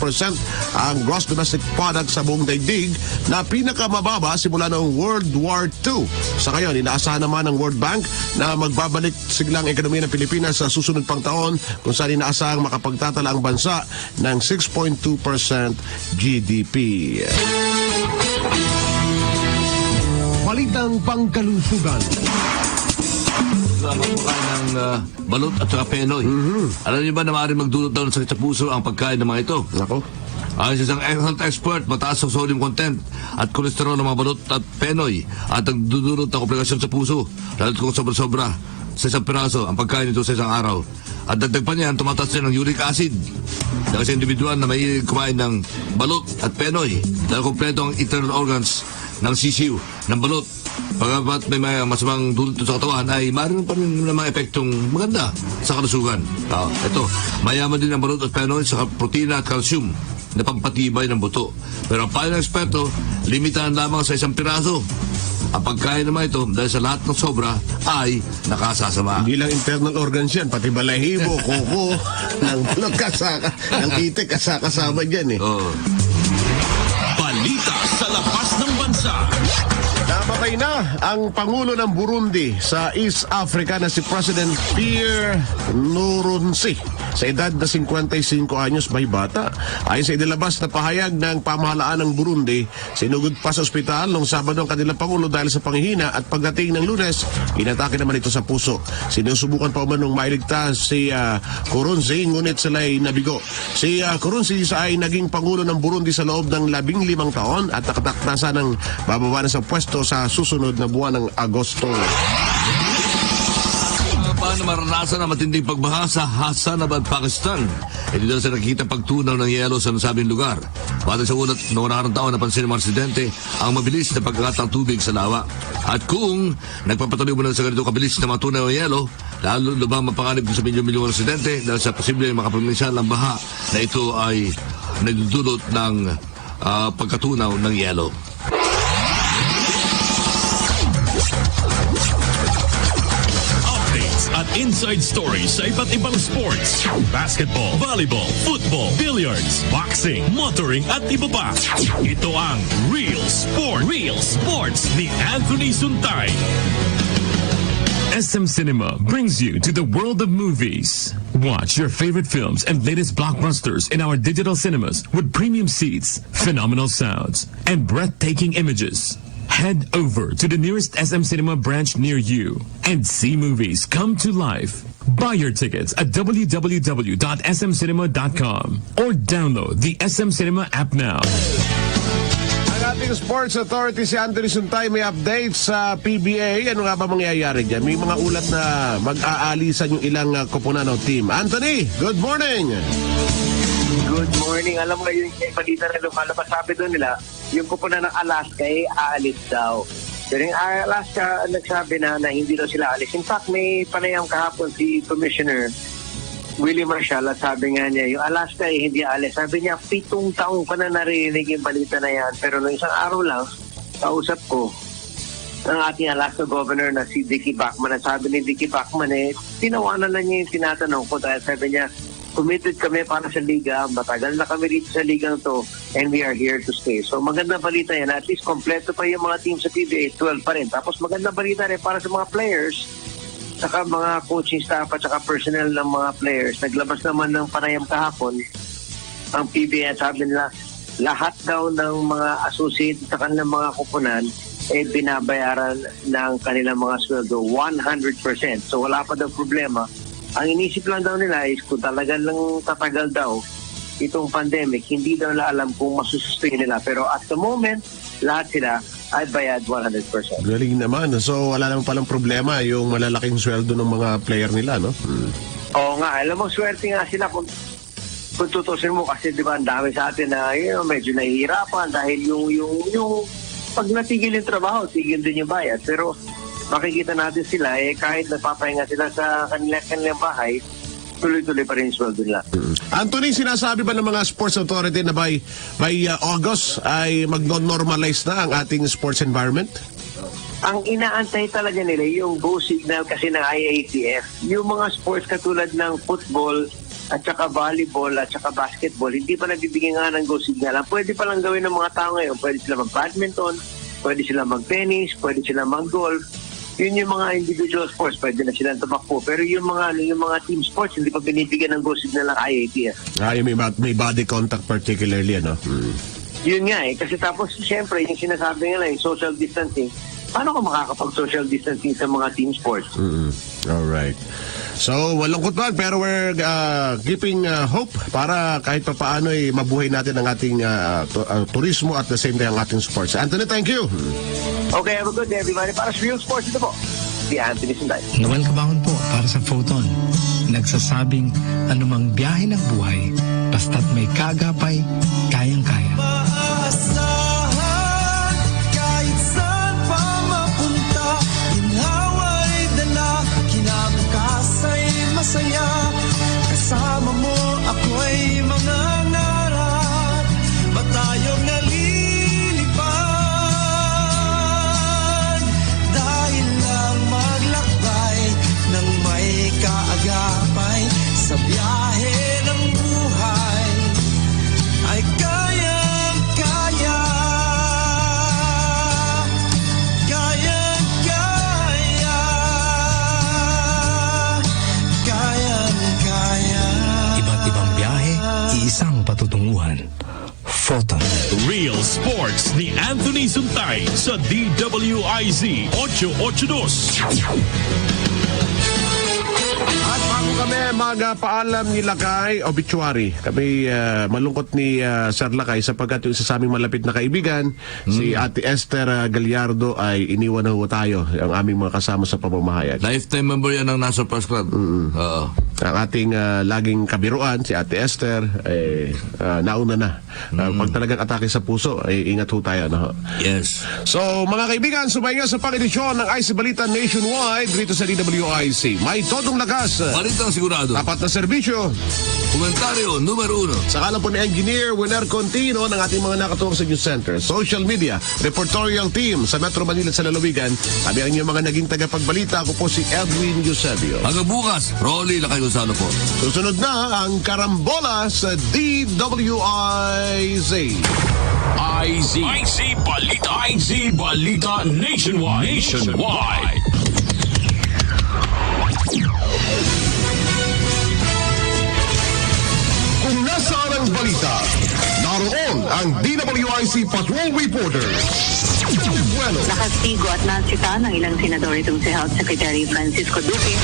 ang gross domestic product sa buong daigdig na pinakamababa simula noong World War II. Sa ngayon, inaasahan naman ng World Bank na magbabalik siglang ekonomiya ng Pilipinas sa susunod pang taon kung saan inaasahang makapagtatala ang bansa ng 6.2% GDP. Balitang pangkalusugan. balot at saka penoy. Alam niyo ba na maaaring magdulot daw ng sakit sa puso ang pagkain ng mga ito? Nako. Ayon sa isang health expert, mataas ang sodium content at kolesterol ng mga balot at penoy at nagdudulot ng komplikasyon sa puso dahil kung sobra-sobra sa isang piraso ang pagkain nito sa isang araw. At dagdag pa niyan, tumataas din ng uric acid. Dahil sa individual na may kumain ng balot at penoy dahil kompleto ang internal organs ng sisiw, ng balot. Pagkapat may masamang dulot sa katawan ay mayroon pa rin ng mga epektong maganda sa kalusugan. Ito, mayaman din ang balot at penoy sa protina at calcium na pampatibay ng buto. Pero ang payo ng eksperto, limitahan lamang sa isang piraso. Ang pagkain naman ito, dahil sa lahat ng sobra, ay nakasasama. Hindi lang internal organs yan, pati balahibo, kuko, ng itik, kasama dyan eh. Balita sa labas ng bansa. Namatay na ang Pangulo ng Burundi sa East Africa na si President Pierre Nkurunziza. Sa edad na 55 anyos, may bata. Ayon sa inilabas na pahayag ng pamahalaan ng Burundi, sinugod pa sa ospital noong Sabado ang kanilang Pangulo dahil sa panghihina at pagdating ng Lunes, inatake naman ito sa puso. Sinusubukan pa umanong mailigtas si Nkurunziza, ngunit sila ay nabigo. Si Nkurunziza ay naging Pangulo ng Burundi sa loob ng 15 taon at nakataknasa ng bababa na sa pwesto sa susunod na buwan ng Agosto. Paano maranasan ang matinding pagbaha sa Hassanabad, Pakistan? Ito dahil sa nakikita pagtunaw ng yelo sa nasabing lugar. Batay sa ulat noong nakarang taon, napansin ng mga residente ang mabilis na pagkakat ng tubig sa lawa. At kung nagpapatuloy mo na sa ganito kabilis na matunaw ng yelo, lalo lubang mapanganib sa milyon-milyong residente dahil sa posibleng makapromensyal ng baha na ito ay nagdudulot ng pagkatunaw ng yelo. At inside stories sa iba't ibang sports. Basketball, volleyball, football, billiards, boxing, motoring at iba pa. Ito ang Real Sports ni Anthony Suntay. SM Cinema brings you to the world of movies. Watch your favorite films and latest blockbusters in our digital cinemas with premium seats, phenomenal sounds, and breathtaking images. Head over to the nearest SM Cinema branch near you and see movies come to life. Buy your tickets at www.smcinema.com or download the SM Cinema app now. Ang ating Sports Authority si Anthony Suntay may update sa PBA. Ano nga ba mangyayari dyan? May mga ulat na mag-aalisan yung ilang koponan ng team. Anthony, good morning! Good morning. Alam mo yung balita na lumalabas, sabi doon nila, yung kupunan ng Alaska ay aalis daw. Pero yung Alaska nagsabi na hindi daw sila alis. In fact, may panayam kahapon si Commissioner Willie Marshall at sabi nga niya, yung Alaska ay hindi alis. Sabi niya, 7 taong pa na narinig yung balita na yan. Pero noong isang araw lang, kausap ko ang ating Alaska Governor na si Dickie Bachman. At sabi ni Dickie Bachman, tinawanan na niya yung tinatanong ko dahil sabi niya, committed kami para sa liga, matagal na kami dito sa ligang to, and we are here to stay. So maganda balita yan, at least kompleto pa yung mga team sa PBA, 12 pa rin. Tapos maganda balita rin para sa mga players, saka mga coaching staff at saka personnel ng mga players. Naglabas naman ng panayam kahapon ang PBA at sabi nila, lahat daw ng mga associate sa kanilang mga kupunan binabayaran ng kanilang mga sweldo 100%. So wala pa daw problema. Ang inisip lang daw nila is kung talagang lang tatagal daw itong pandemic, hindi daw na alam kung masusustain nila. Pero at the moment, lahat sila ay bayad 100%. Galing naman. So wala naman palang problema yung malalaking sweldo ng mga player nila, no? Oo nga. Alam mo, swerte nga sila kung tutusin mo kasi di ba ang dami sa atin na medyo nahihirapan dahil yung pag natigil yung trabaho, tigil din yung bayad. Pero makikita natin sila, kahit nagpapahinga sila sa kanilang bahay, tuloy-tuloy pa rin sweldo nila. Anthony, sinasabi ba ng mga sports authority na by August ay mag-normalize na ang ating sports environment? Ang inaantay talaga nila yung go signal kasi ng IATF. Yung mga sports katulad ng football at saka volleyball at saka basketball, hindi pa nagbibigay nga ng go signal. Ang pwede pa lang gawin ng mga tao ngayon, pwede sila mag-badminton, pwede sila mag-tennis, pwede sila mag-golf. Yun yung mga individual sports, pwede na silang tumakbo. Pero yung mga team sports, hindi pa binibigyan ng go signal ng IATF. Yung may body contact particularly, ano? Yun nga kasi tapos siyempre, yung sinasabi nila, yung social distancing, paano ka makakapag-social distancing sa mga team sports? Alright. So, malungkot man, pero we're keeping hope para kahit pa paano mabuhay natin ang ating turismo at the same time ang ating sports. Anthony, thank you. Okay, have a good day, everybody. Para sa Real Sports, ito po, si Anthony Sunday. Noel Cabangon po para sa Photon. Nagsasabing anumang biyahe ng buhay, basta't may kagapay, kayang-kaya. Kahit saan pa mapunta, ginhawa'y dala, kinabukas ay masaya. Kasama mo ako'y mangangarap, ba't tayong nalilipad? Dahil lang maglakbay ng may kaagapay sa biyahe ng buhay ay kayang-kaya. Kayang-kaya. Kayang-kaya. Iba't ibang biyahe, iisang patutunguhan. Photon. Real Sports ni Anthony Suntay sa DWIZ 882. At bago kami magpaalam ni Lakay, obituary. Kami malungkot ni Sir Lakay sapagkat yung isa sa aming malapit na kaibigan, si Ate Esther Gallardo ay iniwan na ho tayo, ang aming mga kasama sa pamamahayag. Lifetime member yan ng National Press Club. Oo. Ang ating laging kabiruan, si Ate Esther, nauna na. Pag talagang atake sa puso, ay ingat ho tayo. No? Yes. So, mga kaibigan, sumay nga sa pang-edisyon ng IC Balita Nationwide dito sa DWIC. May todong lakas. Balitang sigurado. Tapat na serbisyo. Komentaryo numero 1. Sa kalan po ni Engineer Winner Contino ng ating mga nakatuwang sa News Center, social media, reportorial team sa Metro Manila at sa Lalawigan, kami ang inyong mga naging tagapagbalita. Ako po si Edwin Eusebio. Hanggang bukas, Rolly Lakay Gonzalo po. Susunod na ang karambola sa DWIZ. IZ Balita. IZ Balita Nationwide. Kung nasaan ang balita, naroon ang DWIC Patrol Reporter. Bueno. Nakastigo at nasita ng ilang senador itong si Health Secretary Francisco Duque.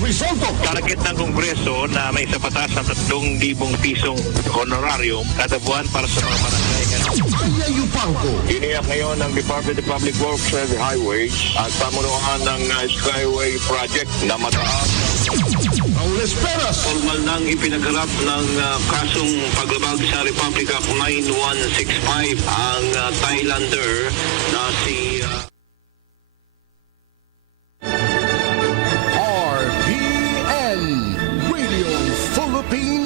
Resulto. Target ng Kongreso na may sapatas ng 3,000 pisong honorarium kada buwan para sa mga barangay. Ayayupangko. Iniyak ngayon ng Department of Public Works and Highways at pamunuan ng Skyway Project na mataas. Paules Peras. Formal nang ipinagharap ng kasong paglabag sa Republic Act 9165 ang Thailander na si RPN Radio Philippine